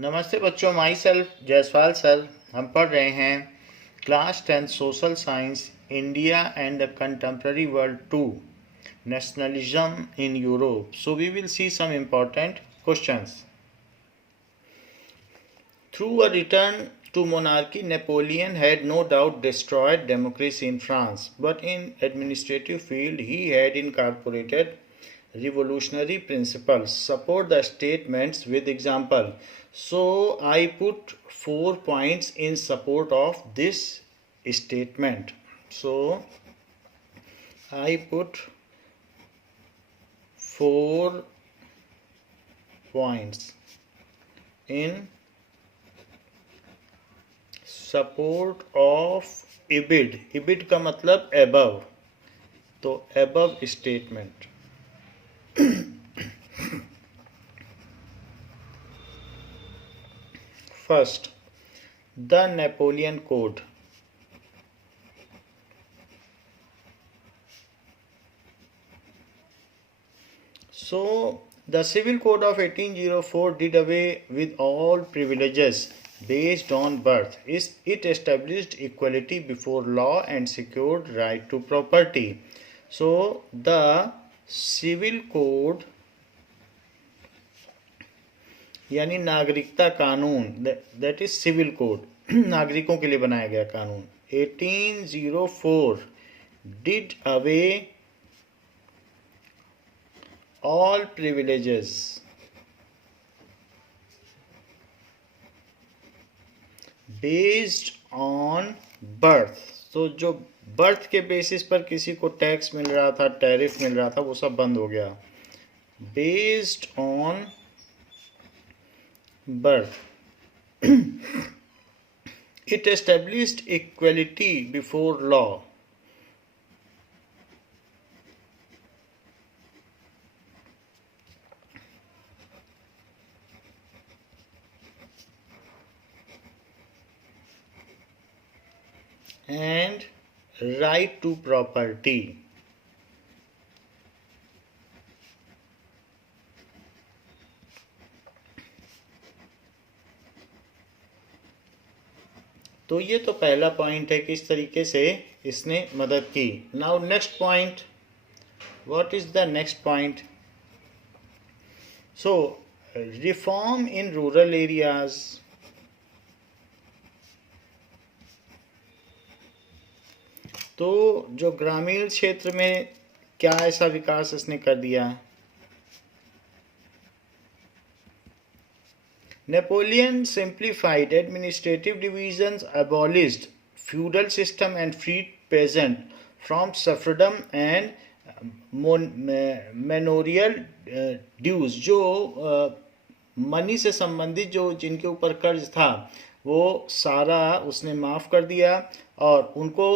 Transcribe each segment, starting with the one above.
नमस्ते बच्चों, my self Jaiswal sir. हम पढ़ रहे हैं class 10 social science India and the contemporary world 2 nationalism in Europe. So we will see some important questions. Through a return to monarchy, Napoleon had no doubt destroyed democracy in France, but in administrative field he had incorporated revolutionary principles. Support the statements with example. So I put 4 points in support of this statement. So I put 4 points in support of ibid. Ibid का मतलब above, तो above statement. First, the Napoleon code. So the civil code of 1804 did away with all privileges based on birth. It established equality before law and secured right to property. So the civil code यानी नागरिकता कानून, that is civil code, नागरिकों के लिए बनाया गया कानून, 1804 did away all privileges based on birth. तो जो बर्थ के बेसिस पर किसी को टैक्स मिल रहा था, टैरिफ मिल रहा था, वो सब बंद हो गया. Based on birth. It established equality before law. and right to property. तो ये तो पहला पॉइंट है, किस तरीके से इसने मदद की. Now next point, what is the next point? So reform in rural areas. तो जो ग्रामीण क्षेत्र में क्या ऐसा विकास इसने कर दिया? Napoleon simplified administrative divisions, abolished feudal system and freed peasant from serfdom and manorial dues. जो मनी से संबंधित जो जिनके ऊपर कर्ज था वो सारा उसने माफ़ कर दिया और उनको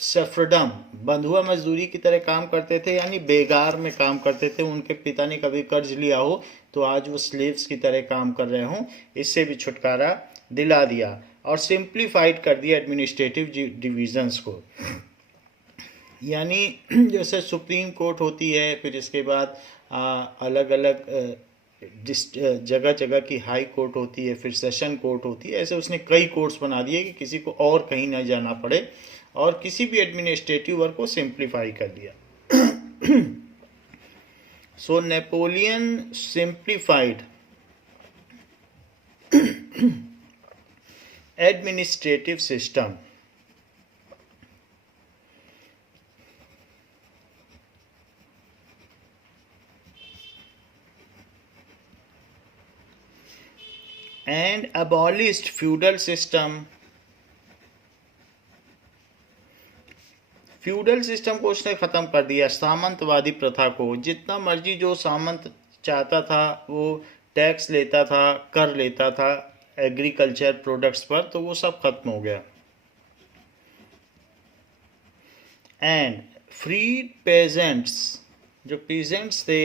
सफरडम, बंधुआ मजदूरी की तरह काम करते थे, यानी बेगार में काम करते थे. उनके पिता ने कभी कर्ज लिया हो तो आज वो स्लेव्स की तरह काम कर रहे हों, इससे भी छुटकारा दिला दिया. और सिंप्लीफाइड कर दिया एडमिनिस्ट्रेटिव डिविजन्स को. यानी जैसे सुप्रीम कोर्ट होती है, फिर इसके बाद अलग अलग जगह जगह की हाई कोर्ट होती है, फिर सेशन कोर्ट होती है. ऐसे उसने कई कोर्ट्स बना दिए कि किसी को और कहीं ना जाना पड़े, और किसी भी एडमिनिस्ट्रेटिव वर्क को सिंप्लीफाई कर दिया. So Napoleon simplified administrative system. and abolished feudal system. Feudal system को उसने ख़त्म कर दिया, सामंतवादी प्रथा को. जितना मर्जी जो सामंत चाहता था वो टैक्स लेता था, कर लेता था एग्रीकल्चर प्रोडक्ट्स पर, तो वो सब खत्म हो गया. एंड फ्रीड पेजेंट्स, जो पीजेंट्स थे,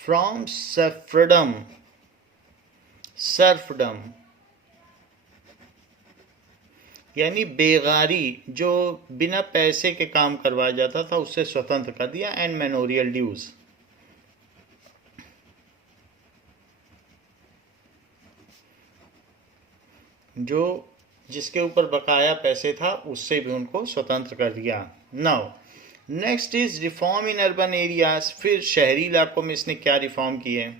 फ्रॉम सर्फडम. यानी बेगारी, जो बिना पैसे के काम करवाया जाता था, उससे स्वतंत्र कर दिया. And manorial dues. जो जिसके ऊपर बकाया पैसे था उससे भी उनको स्वतंत्र कर दिया। Now next is reform in urban areas. फिर शहरी इलाकों में इसने क्या रिफॉर्म किए?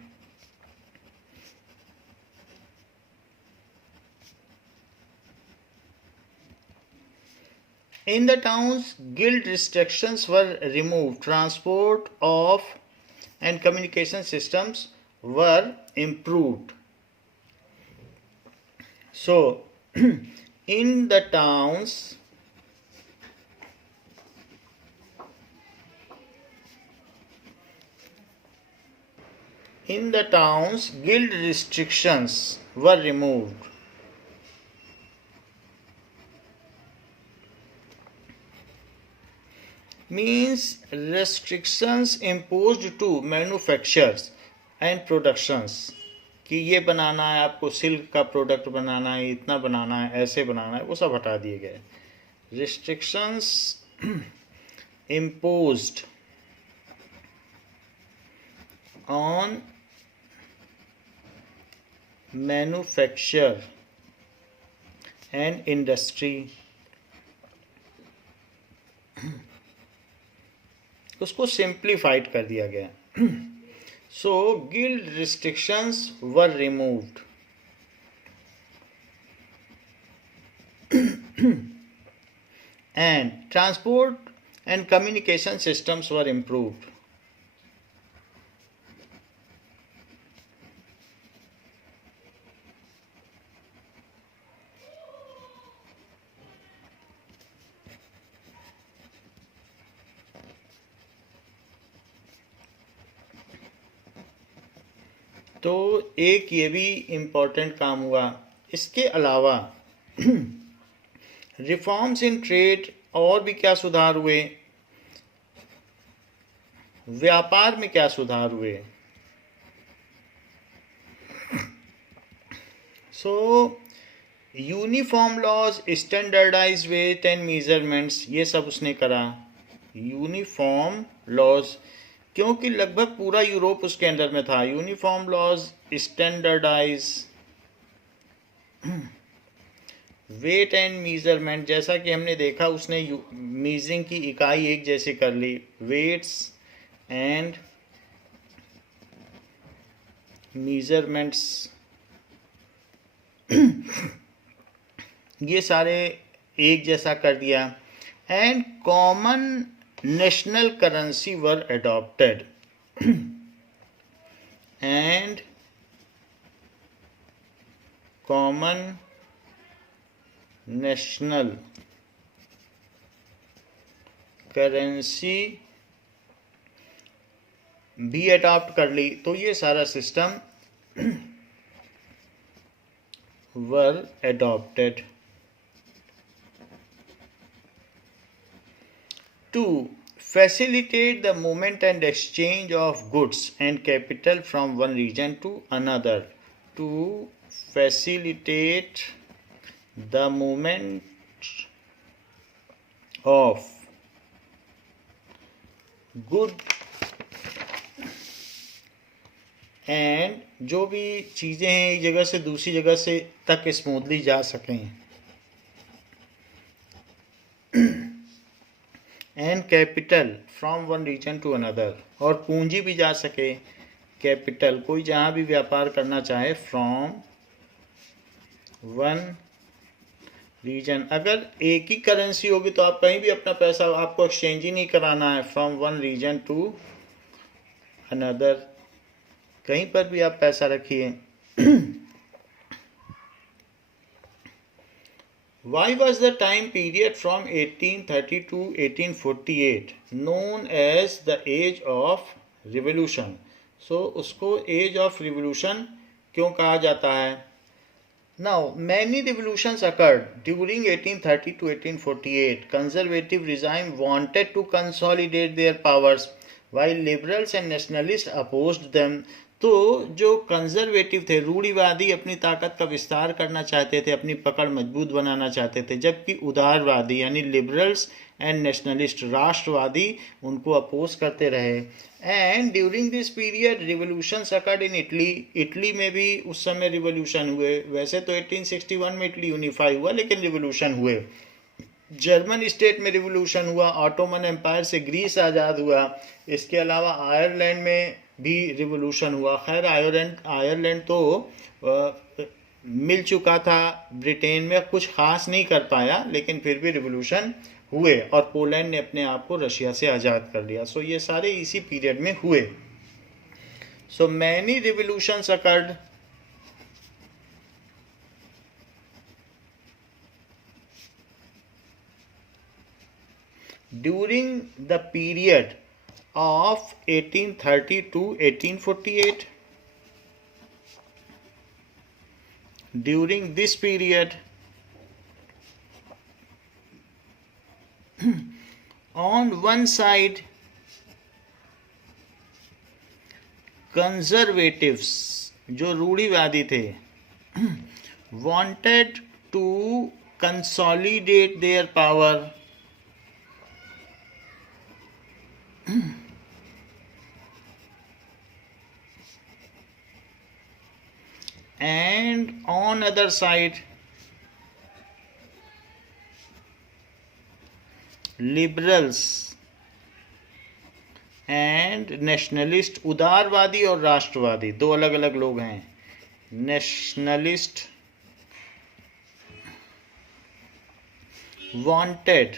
In the towns, guild restrictions were removed. Transport of and communication systems were improved. So, in the towns, guild restrictions were removed. Means restrictions imposed to manufacturers and productions कि ये बनाना है, आपको सिल्क का product बनाना है, इतना बनाना है, ऐसे बनाना है, वो सब हटा दिए गए। Restrictions imposed on manufacture and industry, उसको सिंप्लीफाइड कर दिया गया। So guild restrictions were removed and transport and communication systems were improved. तो एक ये भी इम्पोर्टेंट काम हुआ। इसके अलावा रिफॉर्म्स इन ट्रेड, और भी क्या सुधार हुए? व्यापार में क्या सुधार हुए? So uniform laws, standardise weight and measurements, ये सब उसने करा। यूनिफॉर्म लॉज, क्योंकि लगभग पूरा यूरोप उसके अंडर में था। Uniform laws, standardise weight and measurement, जैसा कि हमने देखा उसने मीजरिंग की इकाई एक जैसे कर ली। वेट्स एंड मीजरमेंट्स ये सारे एक जैसा कर दिया। And common national currency were adopted and common national currency भी अडॉप्ट कर ली। तो ये सारा system were adopted to facilitate the movement and exchange of goods and capital from one region to another. To facilitate the movement of good and जो भी चीज़ें हैं एक जगह से दूसरी जगह से तक स्मूथली जा सकें। And capital from one region to another, और पूंजी भी जा सके। कैपिटल, कोई जहाँ भी व्यापार करना चाहे, फ्रॉम वन रीजन। अगर एक ही करेंसी होगी तो आप कहीं भी अपना पैसा, आपको एक्सचेंज ही नहीं कराना है। From one region to another, कहीं पर भी आप पैसा रखिए। Why was the time period from 1830 to 1848 known as the Age of Revolution? So उसको Age of Revolution क्यों कहा जाता है? Now many revolutions occurred during 1830 to 1848. Conservative regime wanted to consolidate their powers while liberals and nationalists opposed them. तो जो conservative थे, रूढ़िवादी, अपनी ताकत का विस्तार करना चाहते थे, अपनी पकड़ मजबूत बनाना चाहते थे, जबकि उदारवादी यानी लिबरल्स एंड नेशनलिस्ट, राष्ट्रवादी, उनको अपोज करते रहे। And during this period revolution occurred in Italy. Italy में भी उस समय रिवोल्यूशन हुए। वैसे तो 1861 में इटली यूनिफाई हुआ, लेकिन रिवोल्यूशन हुए। जर्मन स्टेट में रिवोल्यूशन हुआ। ऑटोमन एम्पायर से ग्रीस आज़ाद हुआ। इसके अलावा आयरलैंड में भी रिवोल्यूशन हुआ। खैर आयरलैंड तो मिल चुका था ब्रिटेन में, कुछ खास नहीं कर पाया, लेकिन फिर भी रिवोल्यूशन हुए। और पोलैंड ने अपने आप को रशिया से आज़ाद कर लिया। सो ये सारे इसी पीरियड में हुए। So many revolutions occurred during the period of 1830 to 1848. During this period, on one side, conservatives, जो रूढ़िवादी थे, wanted to consolidate their power and on other side liberals and nationalist, उदारवादी और राष्ट्रवादी दो अलग अलग लोग हैं। Nationalist wanted,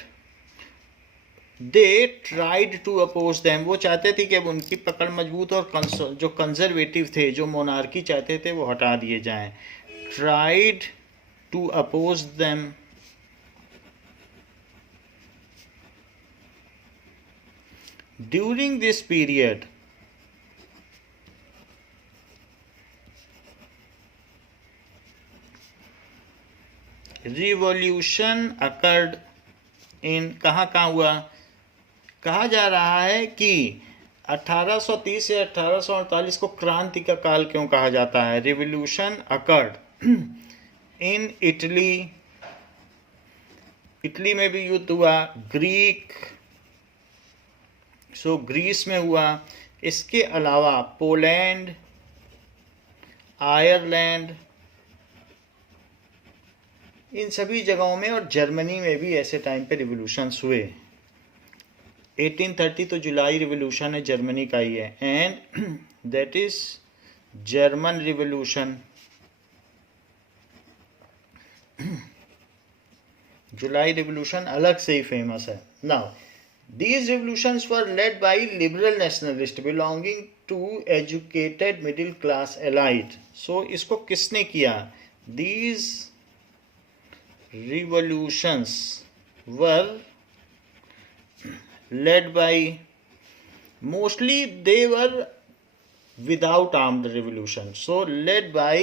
they tried to oppose them, वो चाहते थे कि अब उनकी पकड़ मजबूत और जो कंजर्वेटिव थे, जो मोनार्की चाहते थे, वो हटा दिए जाएं। tried to oppose them during this period revolution occurred in, कहाँ हुआ? कहा जा रहा है कि 1830 से 1848 को क्रांति का काल क्यों कहा जाता है? Revolution occurred in Italy, Italy में भी युद्ध हुआ। ग्रीस में हुआ। इसके अलावा पोलैंड, आयरलैंड, इन सभी जगहों में, और जर्मनी में भी ऐसे टाइम पे रिवोल्यूशंस हुए। 1830 तो जुलाई रिवोल्यूशन है, जर्मनी का ही है, and that is German revolution. July revolution अलग से ही फेमस है। Now these revolutions were led by liberal nationalists belonging to educated middle class elite. So इसको किसने किया? These revolutions were led by, mostly they were without armed revolution, so led by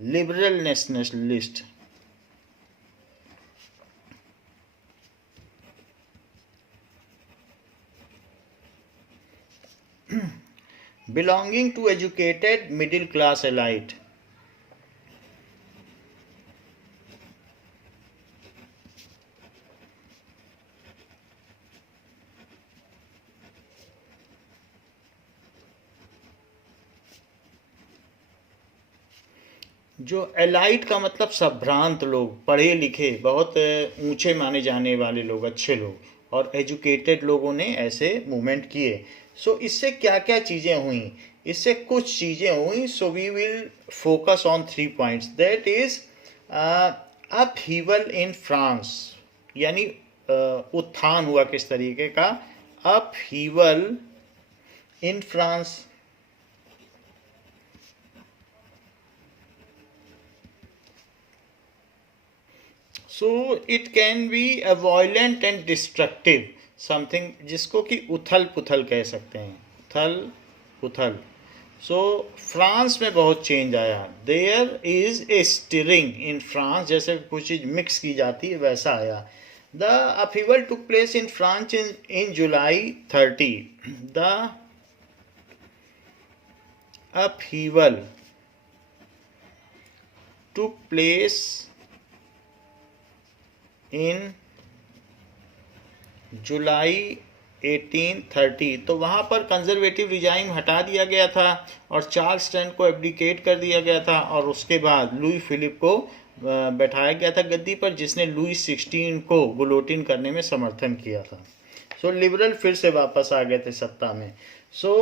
liberal nationalists. belonging to educated middle class elite. जो elite का मतलब संभ्रांत लोग, पढ़े लिखे, बहुत ऊंचे माने जाने वाले लोग, अच्छे लोग, और एजुकेटेड लोगों ने ऐसे मूवमेंट किए। सो इससे क्या क्या चीज़ें हुई? इससे कुछ चीज़ें हुई। So we will focus on 3 points. That is upheaval in France, यानी उत्थान हुआ किस तरीके का? Upheaval in France. So it can be a violent and destructive something, जिसको कि उथल पुथल कह सकते हैं, उथल पुथल। सो फ्रांस में बहुत चेंज आया। There is a stirring in France, जैसे कुछ चीज़ मिक्स की जाती है वैसा आया। The upheaval took place in France in July 30। The upheaval took place in July 1830। तो वहाँ पर कंजर्वेटिव रिजाइम हटा दिया गया था और चार्ल्स स्टैंड को एब्डिकेट कर दिया गया था और उसके बाद लुई फिलिप को बैठाया गया था गद्दी पर, जिसने लुई 16 को गुलोटिन करने में समर्थन किया था। सो लिबरल फिर से वापस आ गए थे सत्ता में। So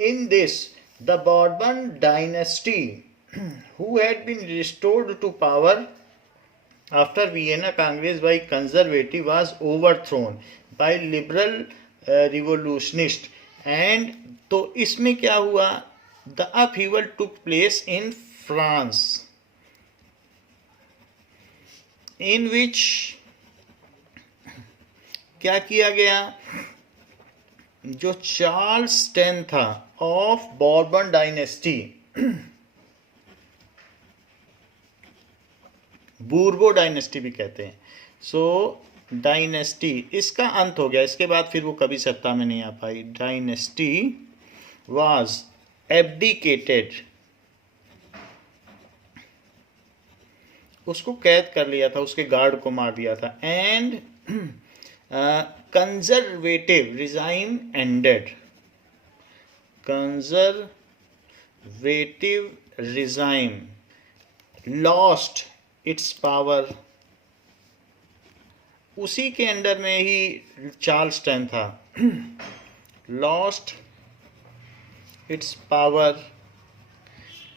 in this the Bourbon dynasty who had been restored to power after Vienna Congress by conservative was overthrown by liberal revolutionists। and तो इसमें क्या हुआ, the upheaval took place in France in which क्या किया गया, जो Charles 10 था of Bourbon dynasty, बूर्बो dynasty भी कहते हैं। सो डायनेस्टी इसका अंत हो गया, इसके बाद फिर वो कभी सत्ता में नहीं आ पाई। डायनेस्टी वाज एब्डिकेटेड, उसको कैद कर लिया था, उसके गार्ड को मार दिया था। And conservative regime ended, conservative regime lost its power. उसी के अंडर में ही चार्ल्स 10 था। Lost its power,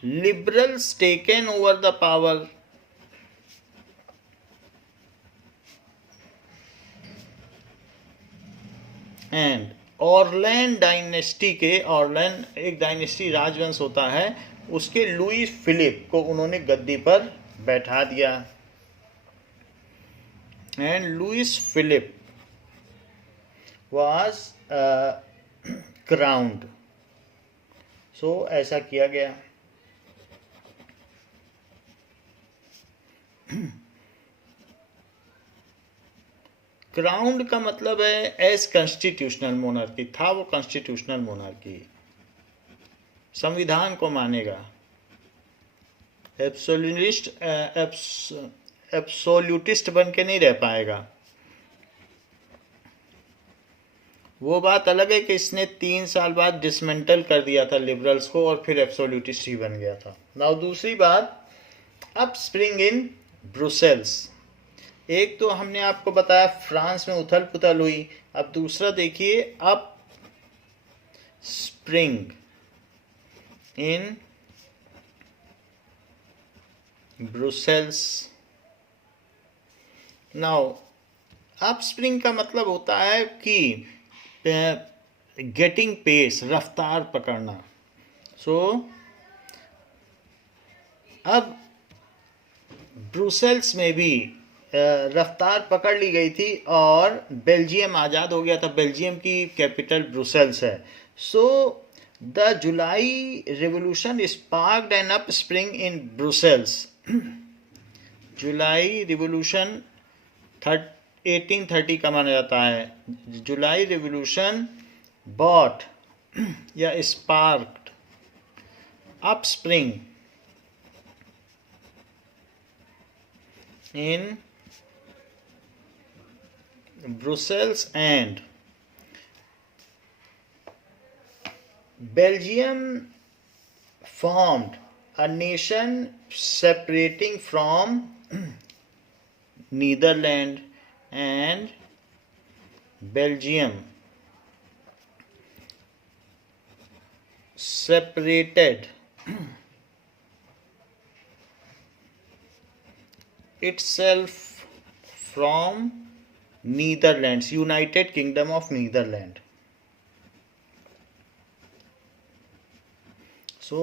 liberals taken over the power. And Orleans dynasty के, ऑरलैंड एक डायनेस्टी राजवंश होता है, उसके लुई फिलिप को उन्होंने गद्दी पर बैठा दिया। And Louis Philippe was crowned. So ऐसा किया गया। क्राउन्ड का मतलब है एज कॉन्स्टिट्यूशनल मोनार्की, था वो कॉन्स्टिट्यूशनल मोनार्की, संविधान को मानेगा। एब्सोल्यूटिस्ट बन के नहीं रह पाएगा। वो बात अलग है कि इसने 3 साल बाद डिसमेंटल कर दिया था लिबरल्स को और फिर एब्सोल्यूटिस्ट ही बन गया था। नाउ दूसरी बात, अप स्प्रिंग इन ब्रुसेल्स। एक तो हमने आपको बताया फ्रांस में उथल पुथल हुई, अब दूसरा देखिए up spring in Brussels. Now upspring का मतलब होता है कि गेटिंग पेस, रफ्तार पकड़ना। सो अब ब्रुसेल्स में भी रफ्तार पकड़ ली गई थी और बेल्जियम आज़ाद हो गया था। बेल्जियम की कैपिटल ब्रुसेल्स है। So the July revolution sparked an upspring in Brussels. July revolution 1830 का माना जाता है। जुलाई रिवोल्यूशन बॉट या sparked upspring in Brussels and Belgium formed a nation separating from Netherlands, and Belgium separated itself from Netherlands, United Kingdom of Netherlands। सो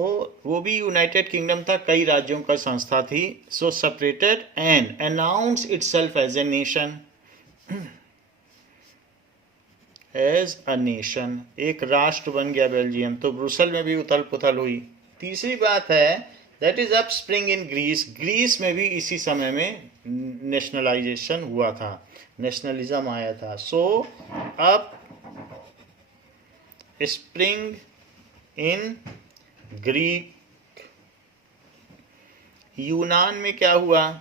वो भी United kingdom था, कई राज्यों का संस्था थी। So separated and announce itself as a nation, as a nation, एक राष्ट्र बन गया बेल्जियम। तो ब्रुसेल में भी उथल पुथल हुई। तीसरी बात है that is up spring in Greece. Greece में भी इसी समय में नेशनलाइजेशन हुआ था, नेशनलिज्म आया था। So up spring in Greek, यूनान में क्या हुआ?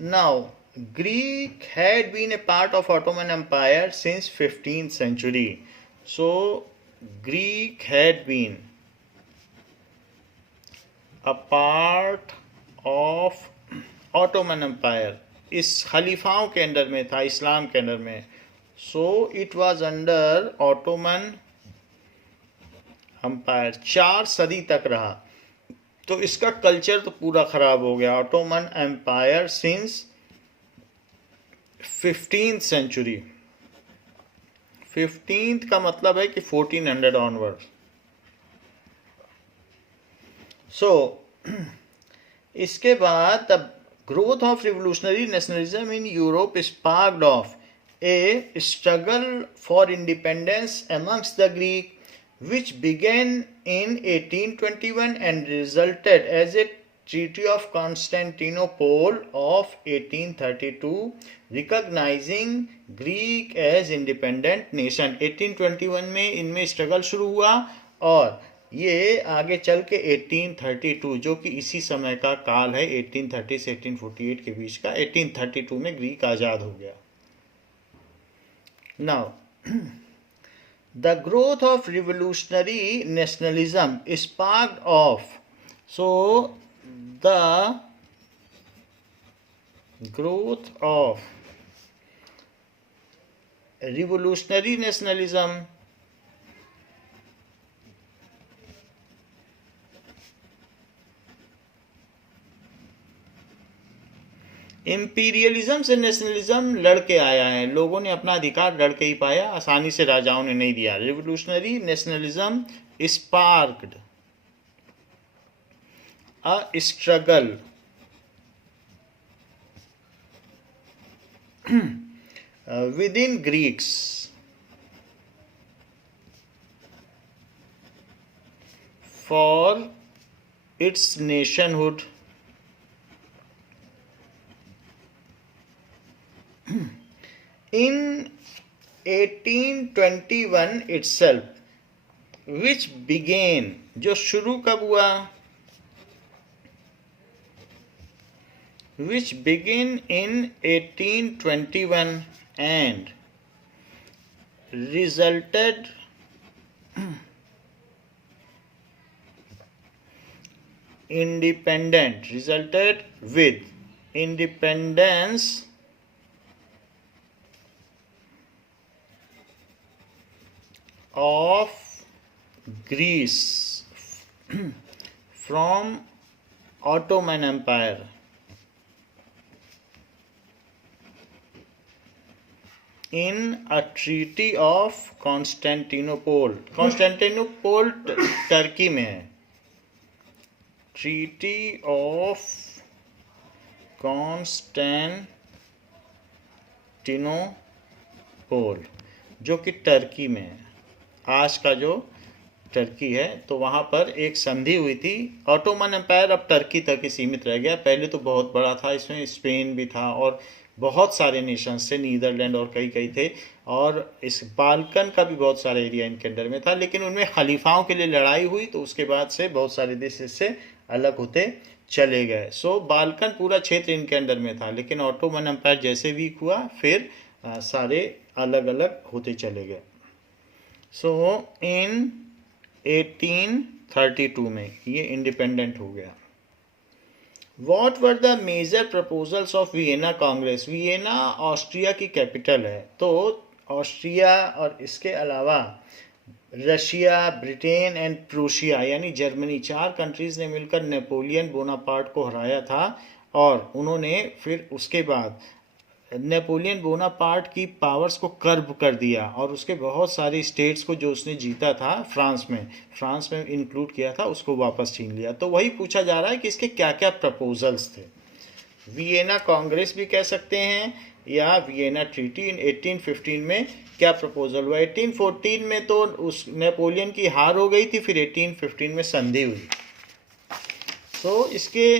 Now, Greek had been a part of Ottoman Empire since 15th century. So, Greek had been a part of Ottoman Empire. इस खलीफाओं के अंडर में था, इस्लाम के अंडर में. So, it was under Ottoman Empire. 4 सदी तक रहा. तो इसका कल्चर तो पूरा खराब हो गया. Ottoman empire since 15th century. 15th का मतलब है कि 1400 ऑनवर्ड. सो इसके बाद the growth of revolutionary nationalism in Europe sparked of A struggle for independence amongst the Greek which began in 1821 and resulted as a Treaty of Constantinople of 1832 recognizing Greek as independent nation. 1821 में इनमें struggle शुरू हुआ और ये आगे चल के 1832 जो कि इसी समय का काल है, 1830 से 1848 के बीच का, 1832 में ग्रीक आज़ाद हो गया. Now the growth of revolutionary nationalism sparked off. So the growth of revolutionary nationalism imperialism से नेशनलिज्म लड़के आया है. लोगों ने अपना अधिकार लड़के ही पाया, आसानी से राजाओं ने नहीं दिया. Revolutionary nationalism sparked a struggle within Greeks for its nationhood. In 1821 itself, which began, जो शुरू कब हुआ? Which began in 1821 and resulted resulted with independence of Greece from Ottoman Empire. In a treaty of Constantinople. Constantinople Turkey में है. Treaty of Constantinople जो कि Turkey में है, आज का जो टर्की है. तो वहाँ पर एक संधि हुई थी. ऑटोमन एम्पायर अब टर्की तक ही सीमित रह गया. पहले तो बहुत बड़ा था, इसमें स्पेन भी था और बहुत सारे नेशंस थे, नीदरलैंड और कई थे, और इस बाल्कन का भी बहुत सारा एरिया इनके अंडर में था. लेकिन उनमें खलीफाओं के लिए लड़ाई हुई तो उसके बाद से बहुत सारे देश इससे अलग होते चले गए. सो बाल्कन पूरा क्षेत्र इनके अंडर में था, लेकिन ऑटोमन एम्पायर जैसे वीक हुआ फिर सारे अलग अलग होते चले गए. सो इन 1832 में ये इंडिपेंडेंट हो गया. What were the major proposals of Vienna Congress? Vienna Austria की कैपिटल है. तो ऑस्ट्रिया और इसके अलावा रशिया, ब्रिटेन एंड प्रूशिया यानी जर्मनी, 4 कंट्रीज़ ने मिलकर नेपोलियन बोनापार्ट को हराया था. और उन्होंने फिर उसके बाद नेपोलियन बोनापार्ट की पावर्स को कर्ब कर दिया और उसके बहुत सारे स्टेट्स को जो उसने जीता था फ्रांस में इंक्लूड किया था, उसको वापस छीन लिया. तो वही पूछा जा रहा है कि इसके क्या क्या प्रपोजल्स थे. वियना कांग्रेस भी कह सकते हैं या वियना ट्रीटी. इन 1815 में क्या प्रपोजल हुआ? 1814 में तो उस नेपोलियन की हार हो गई थी, फिर 1815 में संधि हुई. तो इसके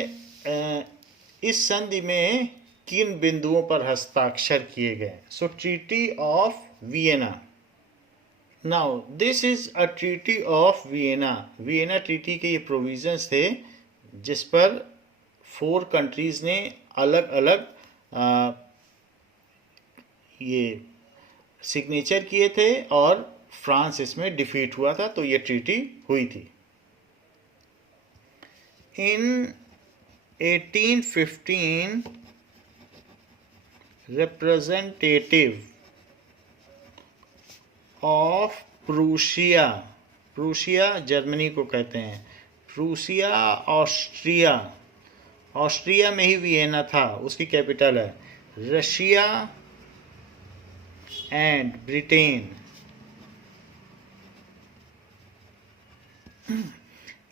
इस संधि में किन बिंदुओं पर हस्ताक्षर किए गए? So treaty of Vienna. Now this is a treaty of Vienna. Vienna treaty के ये प्रोविजंस थे जिस पर 4 कंट्रीज ने अलग अलग ये सिग्नेचर किए थे और फ्रांस इसमें डिफीट हुआ था, तो ये ट्रीटी हुई थी। इन 1815 representative of Prussia, Prussia Germany को कहते हैं, प्रूशिया ऑस्ट्रिया, ऑस्ट्रिया में ही वियना था, उसकी कैपिटल है, रशिया एंड ब्रिटेन,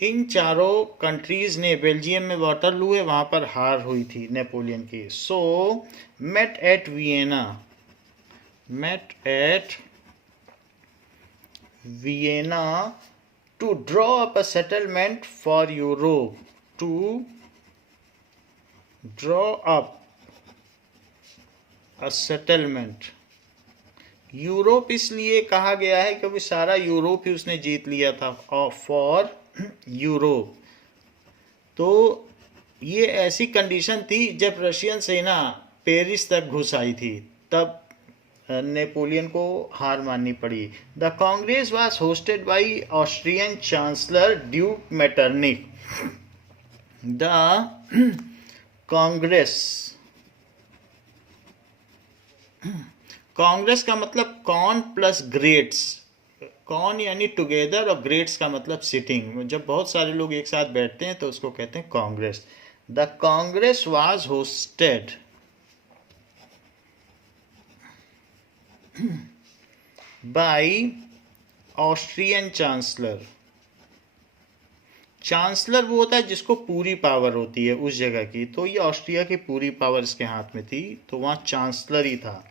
इन चारों कंट्रीज ने, बेल्जियम में वाटरलू है वहां पर हार हुई थी नेपोलियन की, so met at Vienna, met at Vienna to draw up a settlement for Europe, to draw up a settlement. Europe इसलिए कहा गया है क्योंकि सारा यूरोप ही उसने जीत लिया था, फॉर यूरोप। तो ये ऐसी कंडीशन थी जब रशियन सेना पेरिस तक घुस आई थी, तब नेपोलियन को हार माननी पड़ी। The Congress was hosted by Austrian chancellor duke Metternich. The Congress, Congress का मतलब कॉन प्लस ग्रेट्स, कॉन यानी टुगेदर और ग्रेट्स का मतलब सिटिंग, जब बहुत सारे लोग एक साथ बैठते हैं तो उसको कहते हैं Congress. The Congress was hosted by Austrian chancellor. Chancellor वो होता है जिसको पूरी पावर होती है उस जगह की, तो ये ऑस्ट्रिया की पूरी पावर इसके हाथ में थी, तो वहाँ चांसलर ही था।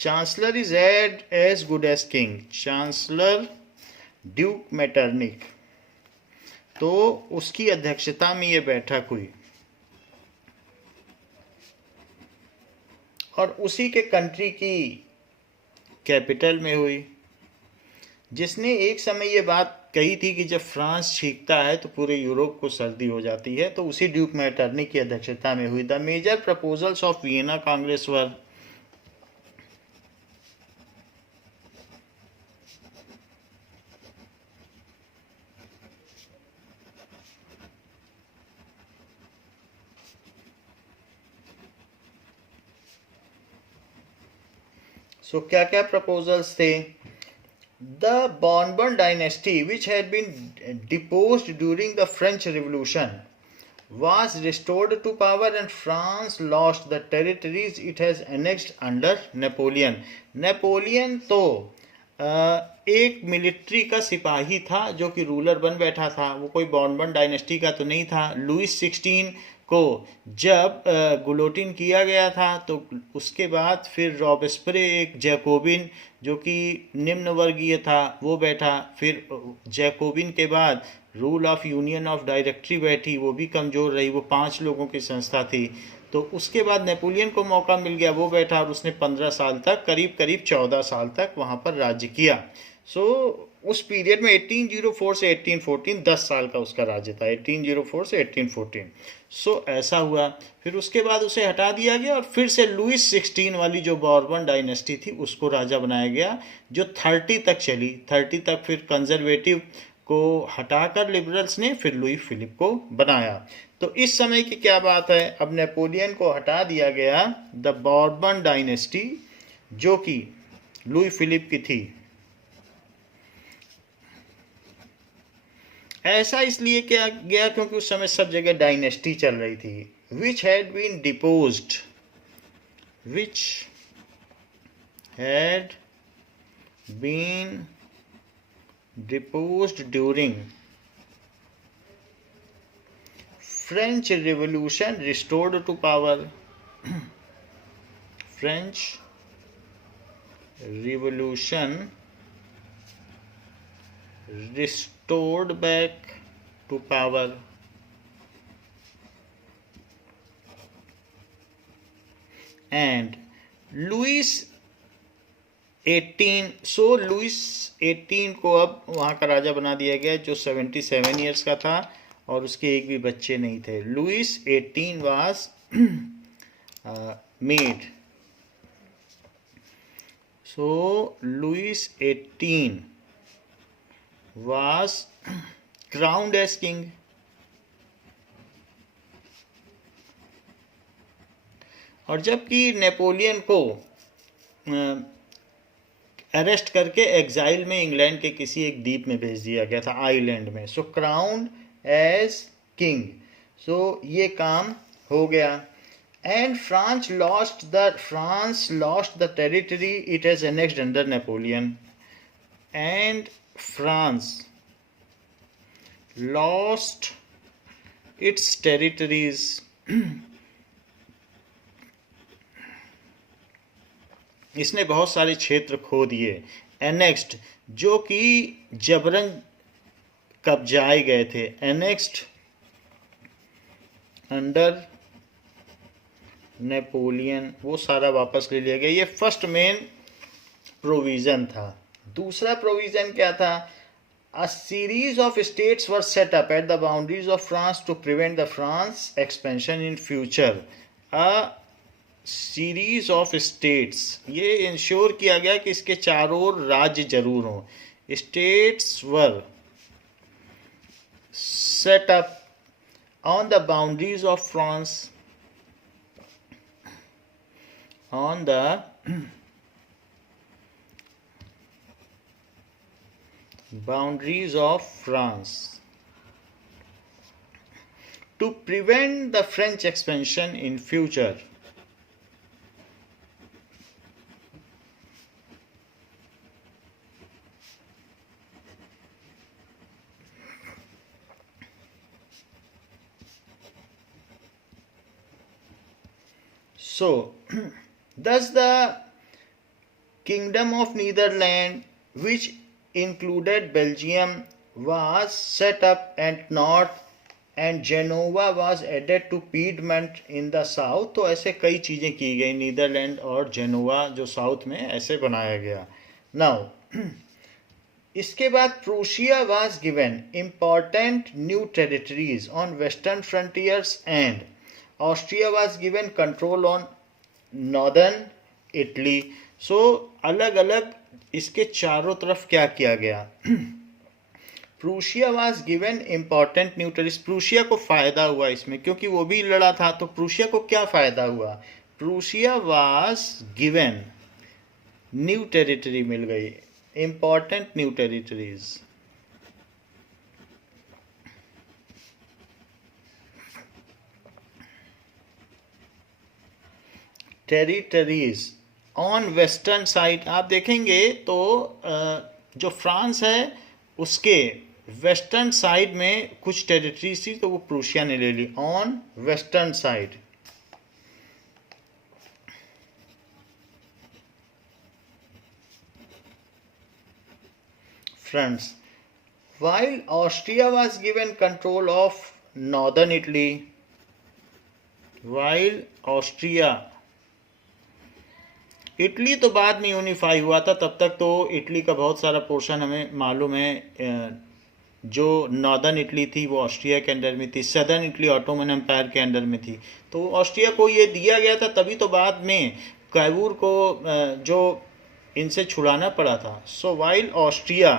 Chancellor is as good as king, chancellor duke Metternich, तो उसकी अध्यक्षता में ये बैठक हुई और उसी के कंट्री की कैपिटल में हुई, जिसने एक समय ये बात कही थी कि जब फ्रांस छींकता है तो पूरे यूरोप को सर्दी हो जाती है, तो उसी ड्यूक मेटरनिक की अध्यक्षता में हुई। The major proposals of Vienna Congress were, so क्या क्या प्रपोजल्स थे? The Bourbon dynasty which had been deposed during the French revolution was restored to power and France lost the territories it has annexed under Napoleon. Napoleon तो एक military का सिपाही था जो कि रूलर बन बैठा था, वो कोई बॉर्बन डायनेस्टी का तो नहीं था। लुइस 16 को जब गुलोटिन किया गया था तो उसके बाद फिर रॉबेस्परे एक जैकोबिन जो कि निम्न वर्गीय था वो बैठा, फिर जैकोबिन के बाद rule of union of directory बैठी, वो भी कमज़ोर रही, वो 5 लोगों की संस्था थी। तो उसके बाद नेपोलियन को मौका मिल गया, वो बैठा और उसने 15 साल तक, करीब करीब 14 साल तक वहाँ पर राज्य किया। उस पीरियड में 1804 से 1814 10 साल का उसका राज्य था, 1804 से 1814। ऐसा हुआ, फिर उसके बाद उसे हटा दिया गया और फिर से लुइस 16 वाली जो बॉर्बन डायनेस्टी थी उसको राजा बनाया गया, जो 30 तक चली। 30 तक फिर कंजर्वेटिव को हटाकर लिबरल्स ने फिर लुई फिलिप को बनाया। तो इस समय की क्या बात है, अब नेपोलियन को हटा दिया गया, द बॉर्बन डायनेस्टी जो कि लुई फिलिप की थी। ऐसा इसलिए किया गया क्योंकि उस समय सब जगह डायनेस्टी चल रही थी। Which had been deposed, which had been deposed during French Revolution restored to power. French Revolution restored back to power. And Louis so Louis 18 को अब वहाँ का राजा बना दिया गया, जो 77 ईयर्स का था और उसके एक भी बच्चे नहीं थे. Louis 18 was made. So Louis 18 was crowned as king. और जबकि नेपोलियन को अरेस्ट करके एग्जाइल में इंग्लैंड के किसी एक द्वीप में भेज दिया गया था, आइलैंड में. सो क्राउन्ड एज किंग. सो ये काम हो गया. And France lost the territory it has annexed under Napoleon. And France lost its territories. इसने बहुत सारे क्षेत्र खो दिए. एनेक्स्ड जो कि जबरन कब्जाए गए थे. एनेक्स्ड अंडर नेपोलियन, वो सारा वापस ले लिया गया. ये फर्स्ट मेन प्रोविज़न था. दूसरा प्रोविज़न क्या था? A series of states were set up at the boundaries of France to prevent the France expansion in future. A series of states, ये इंश्योर किया गया कि इसके चारों ओर राज्य जरूर हों. States were set up on the boundaries of France, on the boundaries of France to prevent the French expansion in future. So, thus the Kingdom of Netherlands, which included Belgium, was set up at north and Genoa was added to Piedmont in the south. तो ऐसे कई चीज़ें की गई. Netherlands और जेनोवा जो south में ऐसे बनाया गया. नाउ इसके बाद Prussia was given important new territories on western frontiers and Austria was given control on northern Italy. So अलग अलग इसके चारों तरफ क्या किया गया? Prussia was given important new territories. Prussia को फ़ायदा हुआ इसमें, क्योंकि वो भी लड़ा था. तो प्रूशिया को क्या फ़ायदा हुआ? Prussia was given new territory मिल गई, important new territories. Territories on western side आप देखेंगे तो जो फ्रांस है उसके वेस्टर्न साइड में कुछ टेरिटरीज थी, तो वो प्रूशिया ने ले ली. On western side France, while Austria was given control of northern Italy. while Austria, Italy तो बाद में यूनिफाई हुआ था. तब तक तो इटली का बहुत सारा पोर्शन हमें मालूम है. जो नॉर्दर्न इटली थी वो ऑस्ट्रिया के अंडर में थी, सदर्न इटली ऑटोमन एम्पायर के अंडर में थी. तो ऑस्ट्रिया को ये दिया गया था, तभी तो बाद में कैवूर को जो इनसे छुड़ाना पड़ा था. So while Austria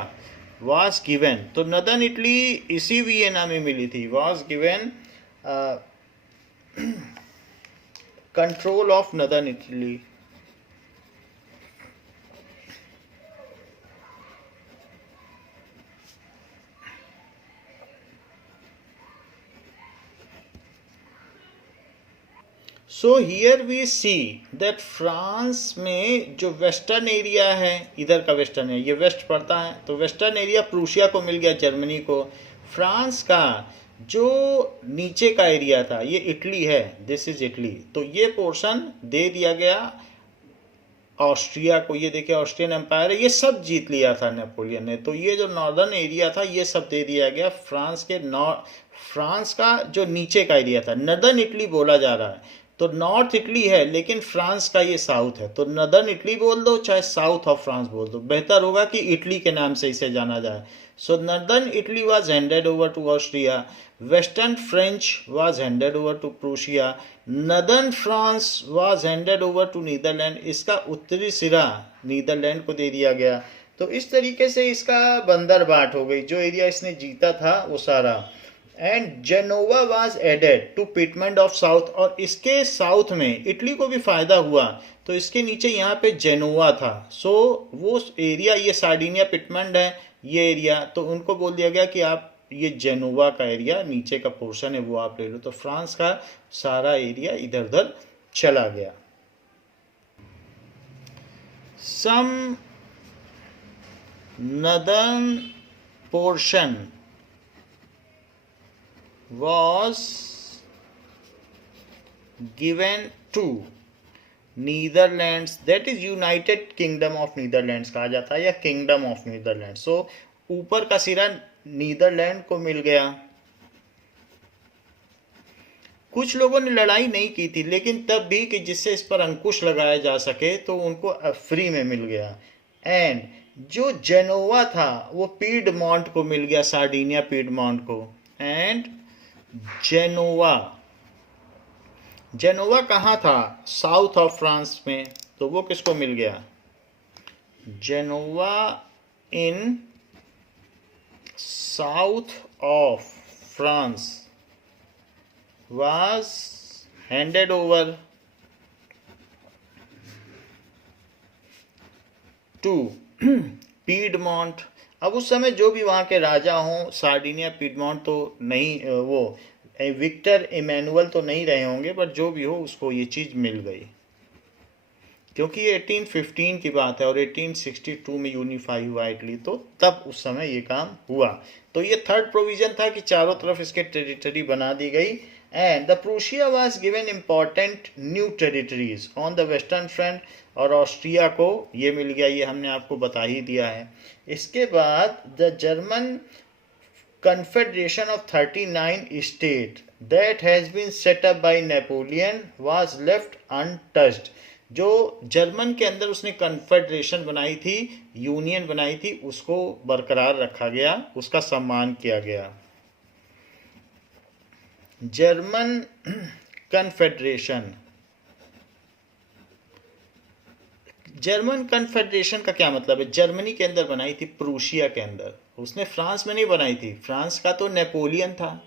was given, तो नॉर्दर्न इटली इसी वियना में मिली थी. Was given control of northern Italy. So here we see that France में जो वेस्टर्न एरिया है, इधर का वेस्टर्न है, ये वेस्ट पड़ता है, तो वेस्टर्न एरिया प्रूशिया को मिल गया, जर्मनी को. फ्रांस का जो नीचे का एरिया था ये इटली है, दिस इज इटली, तो ये पोर्शन दे दिया गया ऑस्ट्रिया को. ये देखिए ऑस्ट्रियन एम्पायर है, ये सब जीत लिया था नेपोलियन ने. तो ये जो नॉर्दर्न एरिया था ये सब दे दिया गया फ्रांस के. फ्रांस का जो नीचे का एरिया था, नॉर्दर्न इटली बोला जा रहा है, तो नॉर्थ इटली है लेकिन फ्रांस का ये साउथ है, तो नदर्न इटली बोल दो चाहे साउथ ऑफ फ्रांस बोल दो, बेहतर होगा कि इटली के नाम से इसे जाना जाए। So northern Italy was handed over to Austria, western French was handed over to Prussia, northern France was handed over to Netherland, इसका उत्तरी सिरा नीदरलैंड को दे दिया गया। तो इस तरीके से इसका बंदर बाट हो गई, जो एरिया इसने जीता था वो सारा। And Genoa was added to Piedmont of south, और इसके साउथ में इटली को भी फायदा हुआ, तो इसके नीचे यहाँ पे जेनोवा था। सो वो एरिया, ये सार्डिनिया पिटमंड है ये एरिया, तो उनको बोल दिया गया कि आप ये जेनोवा का एरिया नीचे का पोर्शन है वो आप ले लो, तो फ्रांस का सारा एरिया इधर उधर चला गया। Some northern portion was given to Netherlands, that is United Kingdom of Netherlands कहा जाता है, या किंगडम ऑफ नीदरलैंड। सो ऊपर का सिरा नीदरलैंड को मिल गया। कुछ लोगों ने लड़ाई नहीं की थी, लेकिन तब भी कि जिससे इस पर अंकुश लगाया जा सके, तो उनको फ्री में मिल गया। एंड जो जेनोवा था वो पीडमॉन्ट को मिल गया, सार्डिनिया पीडमॉन्ट को। एंड जेनोवा, जेनोवा कहाँ था? साउथ ऑफ फ्रांस में, तो वो किसको मिल गया? Genoa in south of France was handed over to Piedmont. अब उस समय जो भी वहाँ के राजा हों, सार्डिनिया पीडमॉन्ट तो नहीं, वो विक्टर इमैनुअल तो नहीं रहे होंगे, पर जो भी हो उसको ये चीज़ मिल गई, क्योंकि ये 1815 की बात है और 1862 में यूनिफाई हुआ इटली, तो तब उस समय ये काम हुआ। तो ये थर्ड प्रोविजन था कि चारों तरफ इसके टेरिटरी बना दी गई। And the Prussia was given important new territories on the western front, और ऑस्ट्रिया को ये मिल गया, ये हमने आपको बता ही दिया है। इसके बाद the German confederation of 39 state that has been set up by Napoleon was left untouched. जो जर्मन के अंदर उसने कन्फेडरेशन बनाई थी, यूनियन बनाई थी, उसको बरकरार रखा गया, उसका सम्मान किया गया। जर्मन कन्फेडरेशन, जर्मन कन्फेडरेशन का क्या मतलब है? जर्मनी के अंदर बनाई थी, प्रूशिया के अंदर, उसने फ्रांस में नहीं बनाई थी। फ्रांस का तो नेपोलियन था,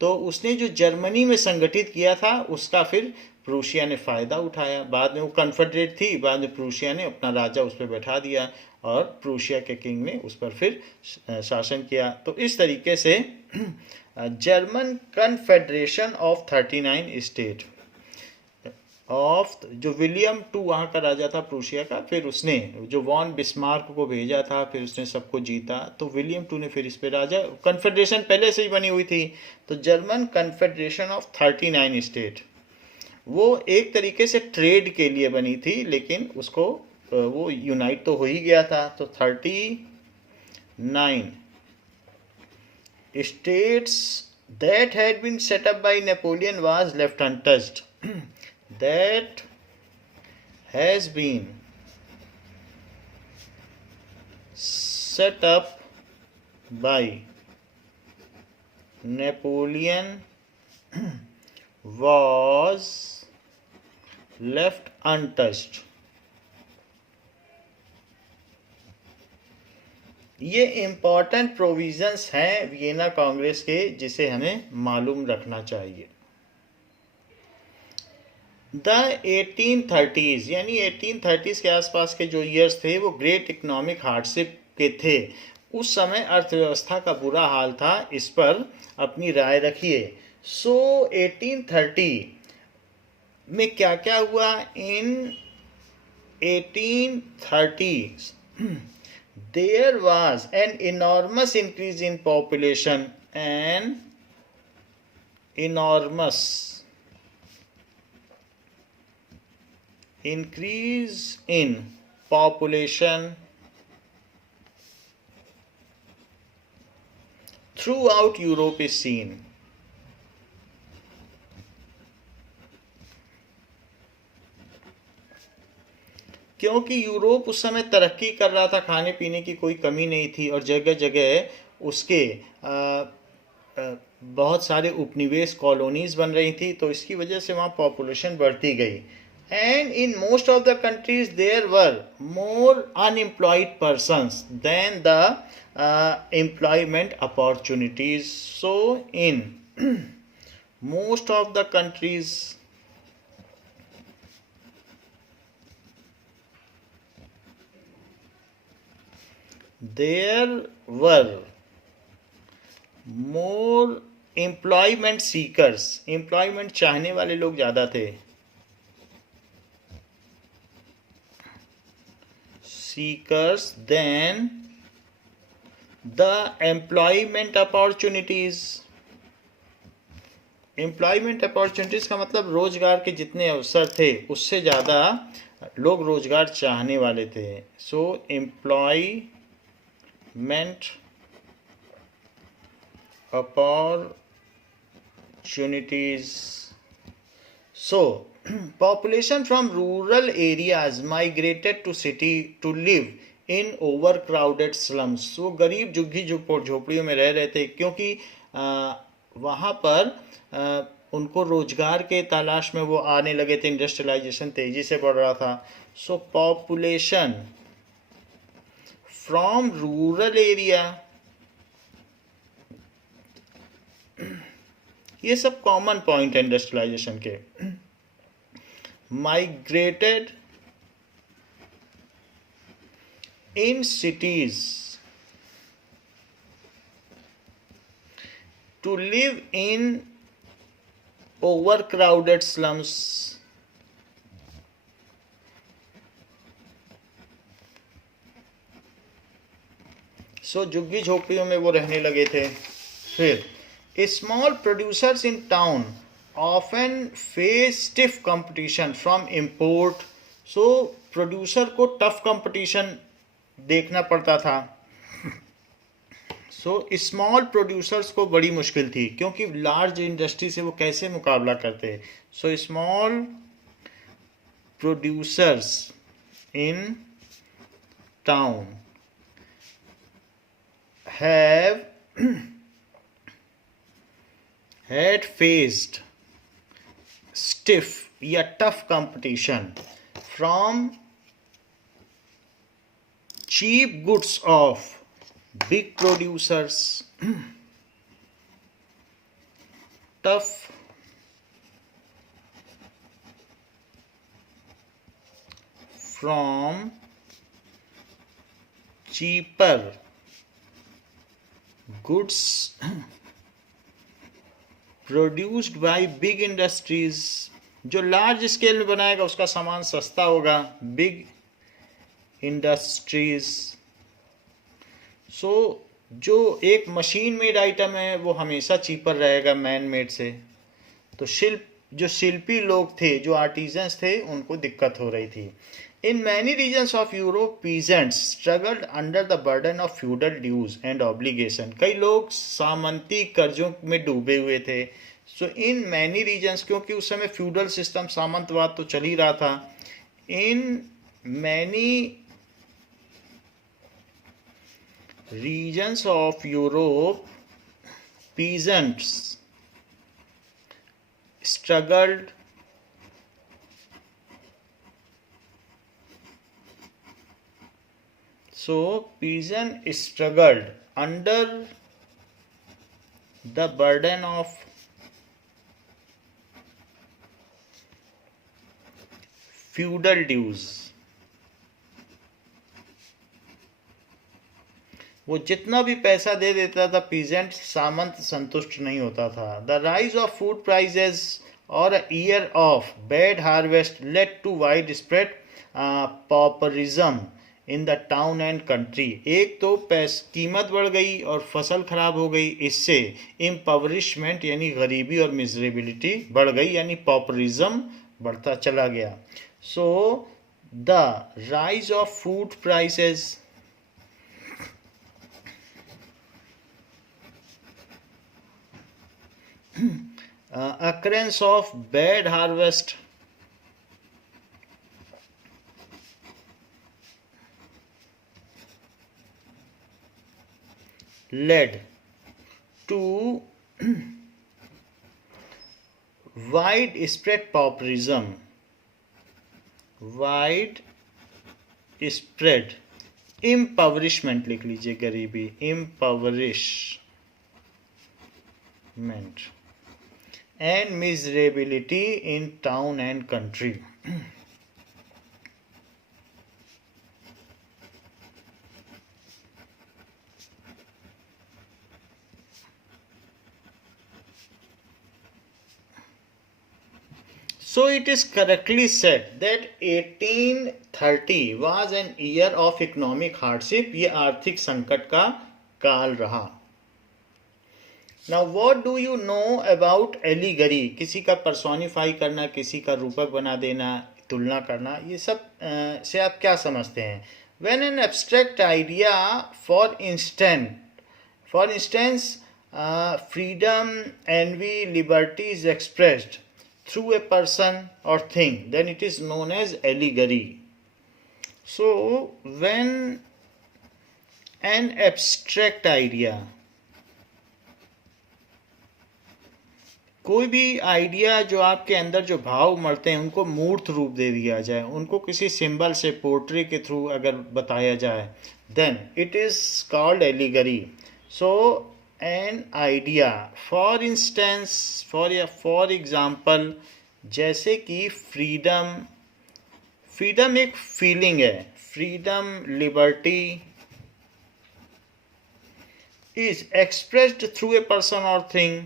तो उसने जो जर्मनी में संगठित किया था उसका फिर प्रूशिया ने फ़ायदा उठाया। बाद में वो कन्फेडरेट थी, बाद में प्रूशिया ने अपना राजा उस पर बैठा दिया और प्रूशिया के किंग ने उस पर फिर शासन किया। तो इस तरीके से German confederation of 39 state of, जो विलियम टू वहाँ का राजा था प्रूशिया का, फिर उसने जो वॉन बिस्मार्क को भेजा था, फिर उसने सबको जीता, तो विलियम टू ने फिर इस पे राजा, कन्फेडरेशन पहले से ही बनी हुई थी। तो जर्मन कन्फेडरेशन ऑफ 39 स्टेट, वो एक तरीके से ट्रेड के लिए बनी थी, लेकिन उसको वो यूनाइट तो हो ही गया था। तो 39 states that had been set up by Napoleon was left untouched. That has been set up by Napoleon was left untouched. ये इम्पॉर्टेंट प्रोविजंस हैं वियना कांग्रेस के, जिसे हमें मालूम रखना चाहिए। द 1830s, यानी 1830s के आसपास के जो ईयर्स थे वो ग्रेट इकोनॉमिक हार्डशिप के थे। उस समय अर्थव्यवस्था का बुरा हाल था, इस पर अपनी राय रखिए। सो 1830 में क्या क्या हुआ? इन 1830s there was an enormous increase in population, an enormous increase in population throughout Europe is seen. क्योंकि यूरोप उस समय तरक्की कर रहा था, खाने पीने की कोई कमी नहीं थी और जगह जगह उसके बहुत सारे उपनिवेश कॉलोनीज बन रही थी, तो इसकी वजह से वहाँ पॉपुलेशन बढ़ती गई. And in most of the countries there were more unemployed persons than the employment opportunities. So in most of the countries there were more employment seekers. employment चाहने वाले लोग ज़्यादा थे. seekers than the employment opportunities. Employment opportunities का मतलब रोजगार के जितने अवसर थे उससे ज़्यादा लोग रोजगार चाहने वाले थे. So employment opportunities. So population from rural areas migrated to city to live in overcrowded slums. वो गरीब झुग्गी झोपड़ियों में रह रहे थे क्योंकि वहाँ पर उनको रोजगार के तलाश में वो आने लगे थे. इंडस्ट्रियलाइजेशन तेजी से बढ़ रहा था. सो पॉपुलेशन फ्रॉम रूरल एरिया, ये सब कॉमन पॉइंट है इंडस्ट्रियलाइजेशन के. Migrated in cities to live in overcrowded slums. So झुग्गी झोपड़ियों में वो रहने लगे थे. फिर small producers in town often face stiff competition from import. So producer को tough competition देखना पड़ता था. सो स्मॉल प्रोड्यूसर्स को बड़ी मुश्किल थी क्योंकि लार्ज इंडस्ट्री से वो कैसे मुकाबला करते. So small producers in town have had faced stiff या tough competition from cheap goods of big producers. tough from cheaper goods produced by big industries. जो लार्ज स्केल में बनाएगा उसका सामान सस्ता होगा. Big industries. सो जो एक मशीन मेड आइटम है वो हमेशा चीपर रहेगा मैन मेड से. तो जो शिल्पी लोग थे, जो आर्टिजन्स थे, उनको दिक्कत हो रही थी. In many regions of Europe peasants struggled under the burden of feudal dues and obligation. कई लोग सामंती कर्जों में डूबे हुए थे. सो इन मैनी रीजन्स, क्योंकि उस समय फ्यूडल सिस्टम, सामंतवाद तो चल ही रहा था. In many regions of Europe, peasants struggled under the burden of feudal dues. वो जितना भी पैसा दे देता था पीजेंट, सामंत संतुष्ट नहीं होता था. The rise of food prices और year of bad harvest led to widespread pauperism in the town and country. एक तो कीमत बढ़ गई और फसल खराब हो गई, इससे इम्पवरिशमेंट यानी गरीबी और मिजरेबिलिटी बढ़ गई, यानी पॉपरिज्म बढ़ता चला गया. So the rise of food prices, occurrence of bad harvest led to widespread pauperism, widespread impoverishment, लिख लीजिए गरीबी, impoverishment and miserability in town and country. So it is correctly said that 1830 was an year of economic hardship. ये आर्थिक संकट का काल रहा. Now what do you know about allegory? किसी का पर्सोनिफाई करना, किसी का रूपक बना देना, तुलना करना, ये सब से आप क्या समझते हैं? When an abstract idea, for instance, freedom, envy, liberty is expressed through a person or thing, then it is known as allegory. So when an abstract idea, कोई भी आइडिया जो आपके अंदर जो भाव मरते हैं उनको मूर्त रूप दे दिया जाए, उनको किसी सिंबल से, पोर्ट्री के थ्रू अगर बताया जाए, then it is called allegory. So an idea, for instance, for example, जैसे कि फ्रीडम एक फीलिंग है. Freedom, liberty is expressed through a person और थिंग.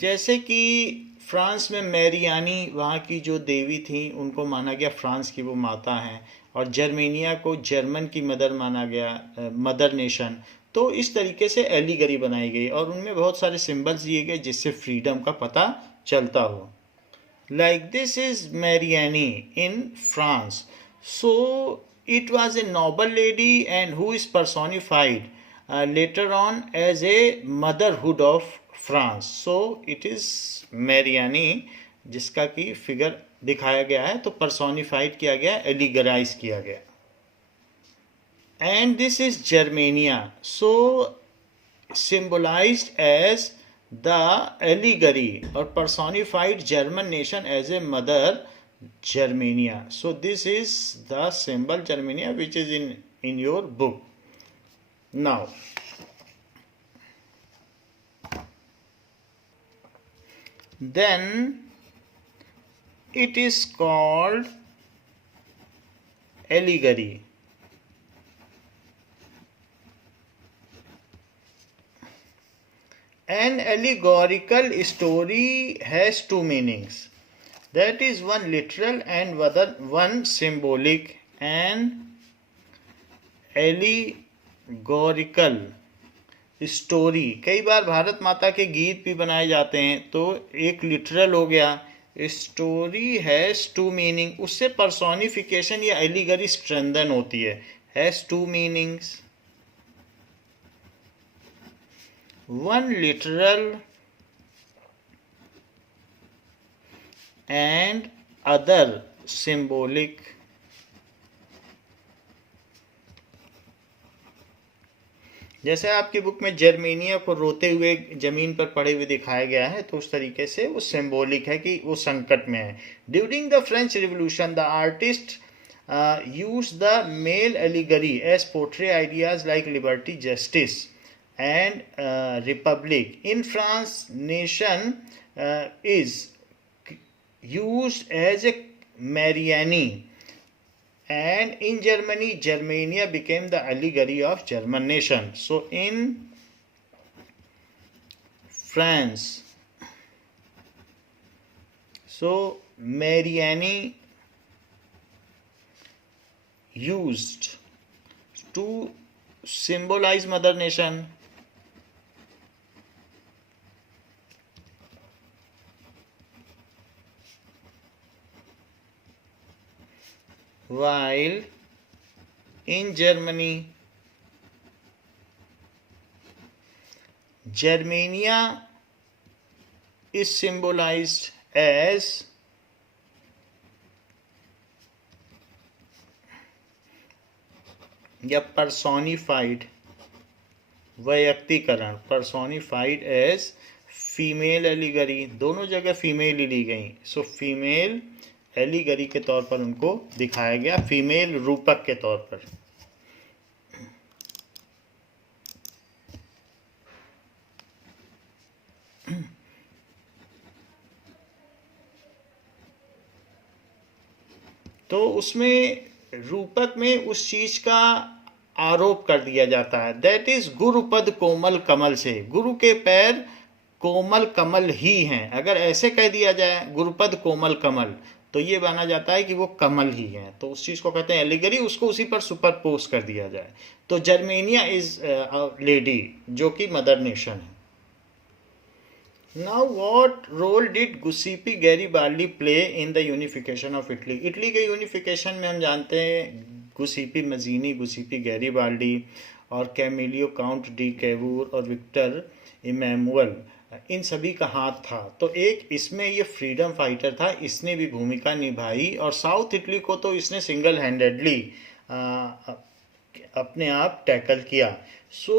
जैसे कि फ्रांस में मैरियानी, वहाँ की जो देवी थी, उनको माना गया फ्रांस की वो माता हैं, और जर्मेनिया को जर्मन की मदर माना गया, मदर नेशन. तो इस तरीके से एलिगरी बनाई गई और उनमें बहुत सारे सिंबल्स दिए गए जिससे फ्रीडम का पता चलता हो. Like this is Marianne in France. So it was a noble lady and who is personified later on as a motherhood of France. So it is Mariani जिसका की फिगर दिखाया गया है, तो पर्सोनिफाइड किया गया, एलिगराइज किया गया. And this is Germania, so symbolized as the allegory or personified German nation as a mother, Germania. So this is the symbol Germania which is in your book. Now, then it is called allegory. An allegorical story has two meanings. That is one literal and one symbolic. An allegorical story, कई बार भारत माता के गीत भी बनाए जाते हैं, तो एक लिटरल हो गया. स्टोरी हैज टू मीनिंग, उससे पर्सोनिफिकेशन या एलिगरी स्ट्रेंथन होती है. Has two meanings, one literal and other symbolic. जैसे आपकी बुक में जर्मेनिया को रोते हुए जमीन पर पड़े हुए दिखाया गया है, तो उस तरीके से वो सिंबॉलिक है कि वो संकट में है. During the French revolution the artist use the male allegory as portray ideas like liberty, justice and republic. In France nation is used as a Mariani, and in Germany, Germania became the allegory of German nation. So in France, so Mariani used to symbolize mother nation, while in Germany, Germania is symbolised as या personified, वैयक्तिकरण, personified as female allegory, दोनों जगह female ही ली गई। So female allegory के तौर पर उनको दिखाया गया, फीमेल रूपक के तौर पर। तो उसमें रूपक में उस चीज का आरोप कर दिया जाता है, दैट इज गुरुपद कोमल कमल से, गुरु के पैर कोमल कमल ही हैं। अगर ऐसे कह दिया जाए गुरुपद कोमल कमल, तो ये माना जाता है कि वो कमल ही हैं, तो उस चीज को कहते हैं एलिगरी, उसको उसी पर सुपरपोज कर दिया जाए। तो जर्मेनिया इज लेडी, जो कि मदर नेशन है। Now what role did Giuseppe Garibaldi play in the unification of Italy? Italy के यूनिफिकेशन में हम जानते हैं गुसिपी मजीनी, गुसिपी गैरीबाल्डी और कैमिलियो काउंट डी कैवूर और विक्टर इमैनुअल, इन सभी का हाथ था। तो एक इसमें ये फ्रीडम फाइटर था, इसने भी भूमिका निभाई, और साउथ इटली को तो इसने सिंगल हैंडेडली अपने आप टैकल किया। सो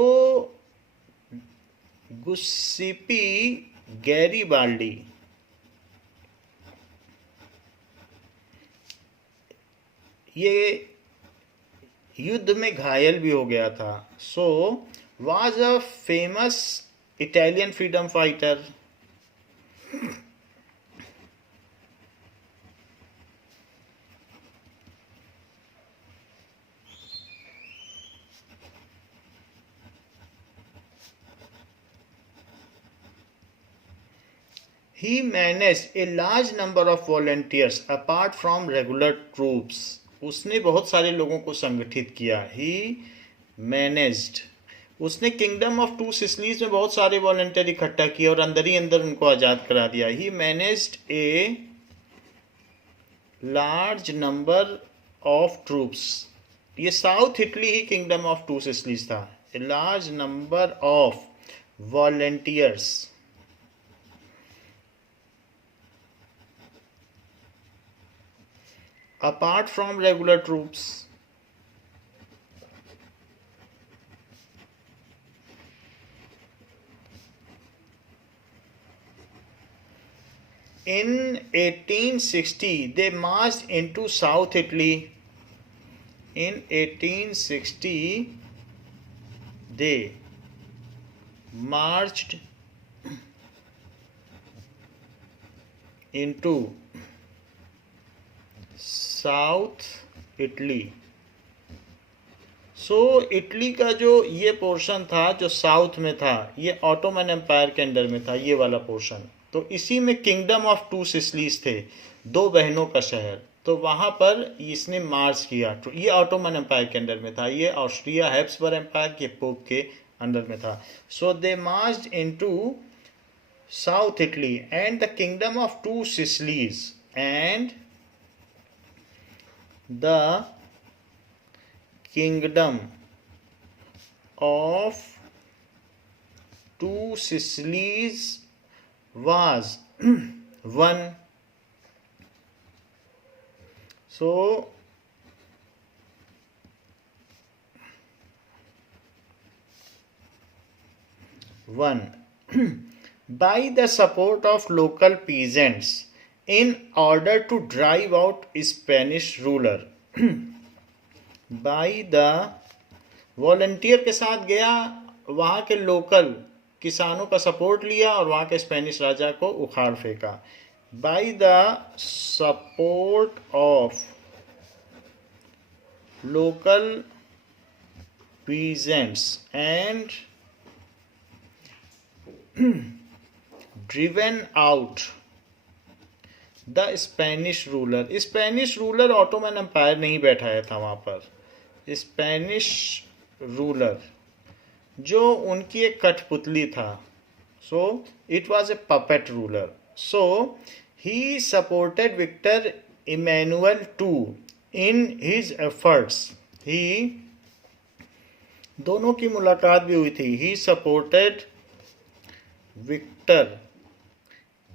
गुसिपी गैरीबाल्डी ये युद्ध में घायल भी हो गया था। So was a famous Italian freedom fighter. He managed a large number of volunteers apart from regular troops. उसने बहुत सारे लोगों को संगठित किया। He managed, उसने किंगडम ऑफ टू सिसलीज में बहुत सारे वॉलंटियर इकट्ठा किए और अंदर ही अंदर उनको आज़ाद करा दिया। He managed a large number of troops. ये साउथ इटली ही किंगडम ऑफ टू सिसलीज था। A large number of volunteers apart from regular troops. In 1860 they marched into South Italy. In 1860 they marched into south Italy. So Italy का जो ये portion था जो south में था, ये ऑटोमन एम्पायर के अंडर में था, ये वाला पोर्शन। तो इसी में किंगडम ऑफ टू सिसलीज थे, दो बहनों का शहर। तो वहाँ पर इसने मार्च किया। तो ये ऑटोमन एम्पायर के अंडर में था, ये ऑस्ट्रिया हैब्सबर्ग एम्पायर के पोप के अंडर में था। So they marched into south Italy and the kingdom of two Sicilies and the kingdom of two Sicilies was one. So one by the support of local peasants in order to drive out Spanish ruler. by the volunteer के साथ गया, वहाँ के local किसानों का support लिया और वहाँ के स्पेनिश राजा को उखाड़ फेंका। by the support of local peasants and driven out the Spanish ruler. Spanish ruler Ottoman empire नहीं बैठाया था वहाँ पर, स्पेनिश रूलर जो उनकी एक कठपुतली था। So it was a puppet ruler. So he supported Victor Emmanuel two in his efforts. ही दोनों की मुलाकात भी हुई थी। He supported Victor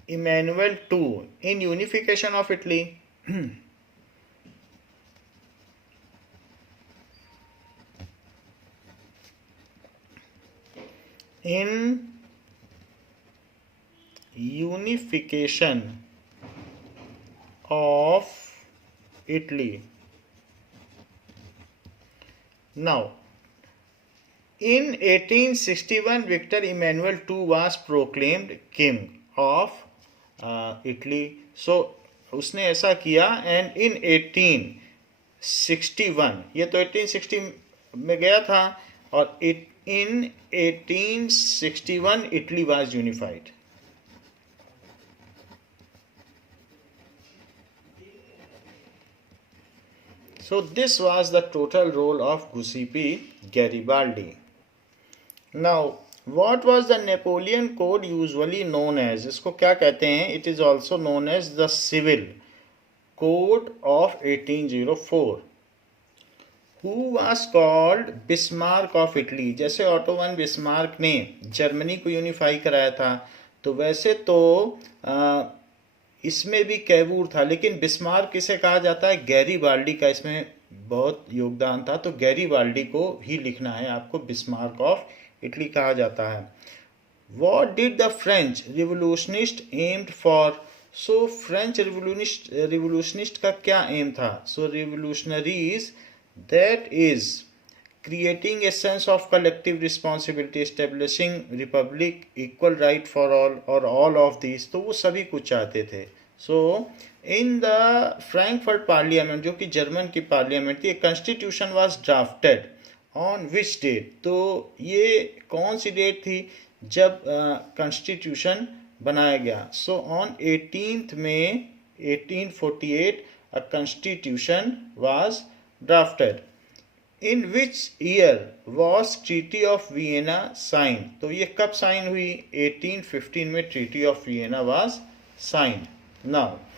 Emmanuel II in unification of Italy? In unification of Italy. Now, in 1861, Victor Emmanuel II was proclaimed king of Italy. So, उसने ऐसा किया एंड इन 1861, ये तो 1860 में गया था, और इन 1861 Italy was unified. So this was the total role of Giuseppe Garibaldi. Now, what was the Napoleon Code usually known as? इसको क्या कहते हैं? It is also known as the Civil Code of 1804. Who was called Bismarck of Italy? जैसे auto von Bismarck ने Germany को unify कराया था, तो वैसे तो इसमें भी कैवूर था, लेकिन बिस्मार्क किसे कहा जाता है? गैरीबाल्डी का इसमें बहुत योगदान था, तो गैरीबाल्डी को ही लिखना है आपको, बिस्मार्क ऑफ इटली कहा जाता है. What did the French revolutionist aimed for? So French revolutionist का क्या एम था? So revolutionaries, that is creating a sense of collective responsibility, establishing republic, equal right for all, or all of these, तो वो सभी कुछ चाहते थे. So in the Frankfurt parliament, जो कि जर्मन की पार्लियामेंट थी, constitution was drafted on which date? तो ये कौन सी डेट थी जब कॉन्स्टिट्यूशन बनाया गया? So on 18 May 1848 a constitution was drafted. In which year was Treaty of Vienna signed? तो ये कब साइन हुई? 1815 में Treaty of Vienna was signed. Now